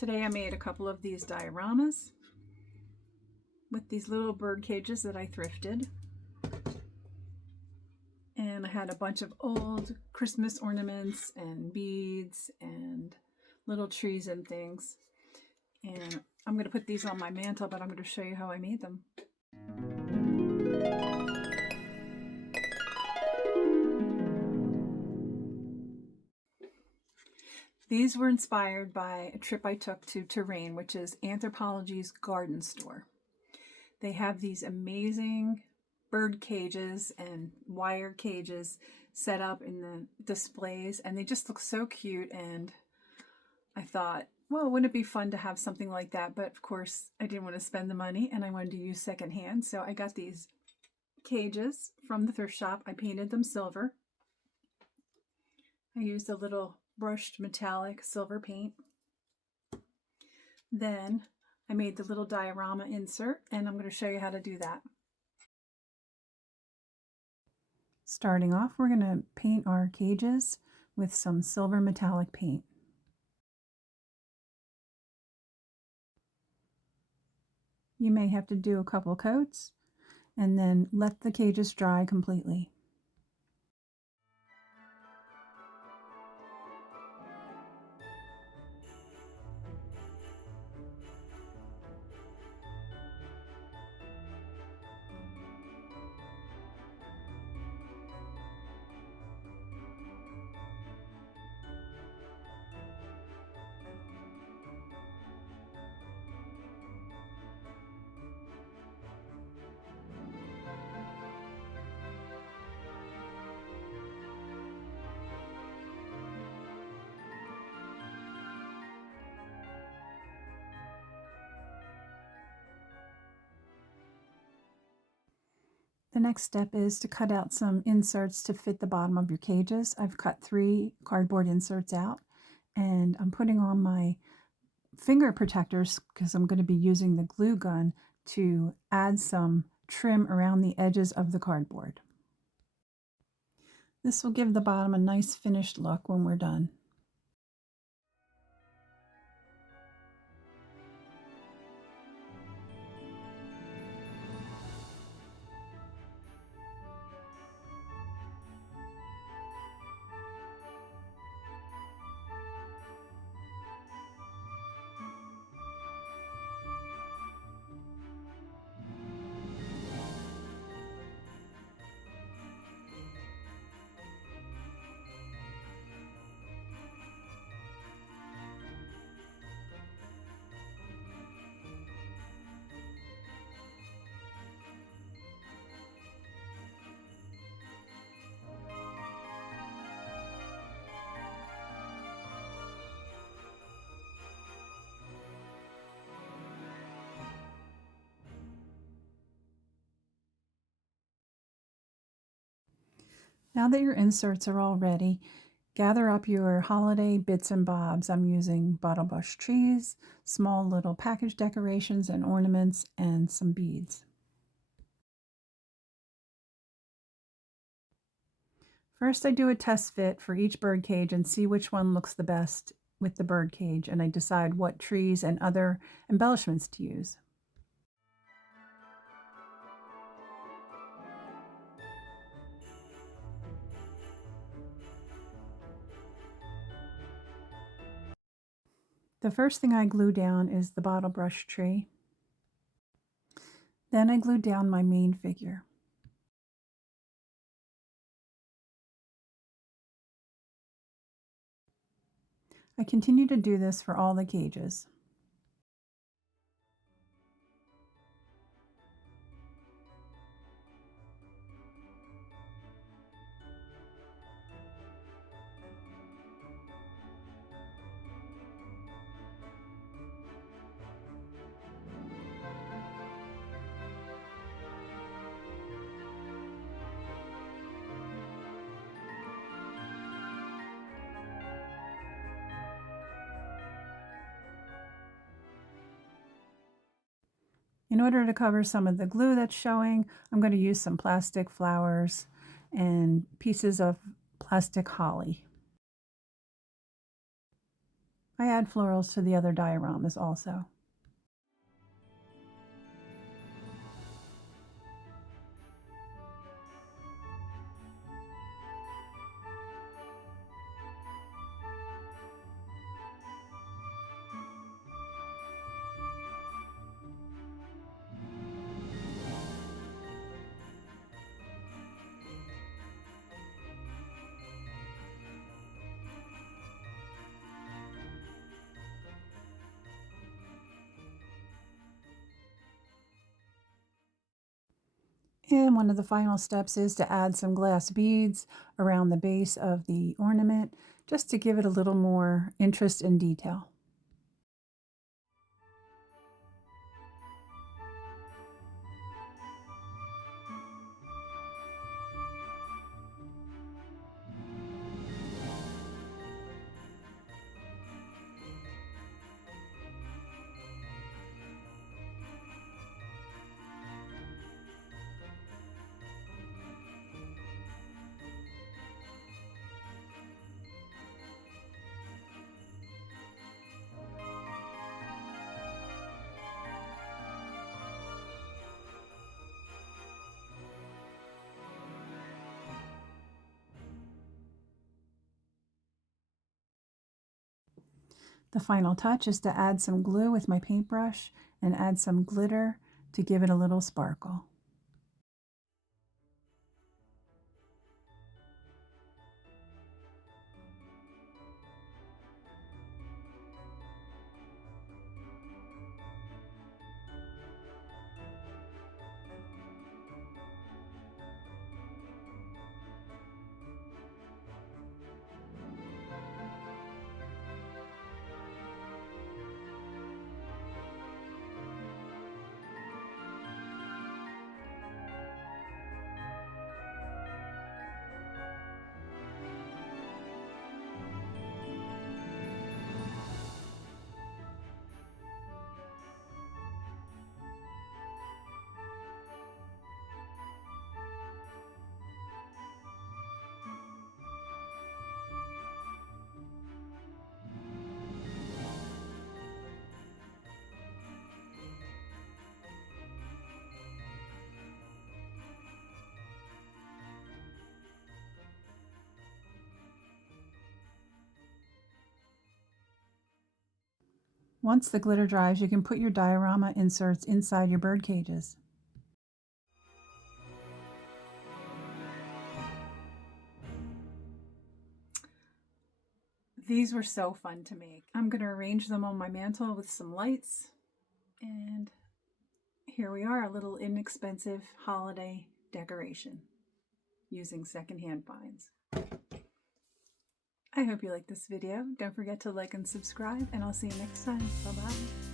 Today I made a couple of these dioramas with these little bird cages that I thrifted. And I had a bunch of old Christmas ornaments and beads and little trees and things. And I'm going to put these on my mantle, but I'm going to show you how I made them. These were inspired by a trip I took to Terrain, which is Anthropologie's garden store. They have these amazing bird cages and wire cages set up in the displays, and they just look so cute. And I thought, well, wouldn't it be fun to have something like that? But of course, I didn't want to spend the money and I wanted to use secondhand. So I got these cages from the thrift shop. I painted them silver. I used a little brushed metallic silver paint. Then I made the little diorama insert, and I'm going to show you how to do that. Starting off, we're going to paint our cages with some silver metallic paint. You may have to do a couple coats and then let the cages dry completely. The next step is to cut out some inserts to fit the bottom of your cages. I've cut 3 cardboard inserts out, and I'm putting on my finger protectors because I'm going to be using the glue gun to add some trim around the edges of the cardboard. This will give the bottom a nice finished look when we're done. Now that your inserts are all ready, gather up your holiday bits and bobs. I'm using bottle brush trees, small little package decorations and ornaments, and some beads. First, I do a test fit for each bird cage and see which one looks the best with the bird cage, and I decide what trees and other embellishments to use. The first thing I glue down is the bottle brush tree. Then I glue down my main figure. I continue to do this for all the cages. In order to cover some of the glue that's showing, I'm going to use some plastic flowers and pieces of plastic holly. I add florals to the other dioramas also. And one of the final steps is to add some glass beads around the base of the ornament, just to give it a little more interest and detail. The final touch is to add some glue with my paintbrush and add some glitter to give it a little sparkle. Once the glitter dries, you can put your diorama inserts inside your bird cages. These were so fun to make. I'm going to arrange them on my mantle with some lights. And here we are, a little inexpensive holiday decoration using secondhand finds. I hope you like this video. Don't forget to like and subscribe, and I'll see you next time. Bye-bye.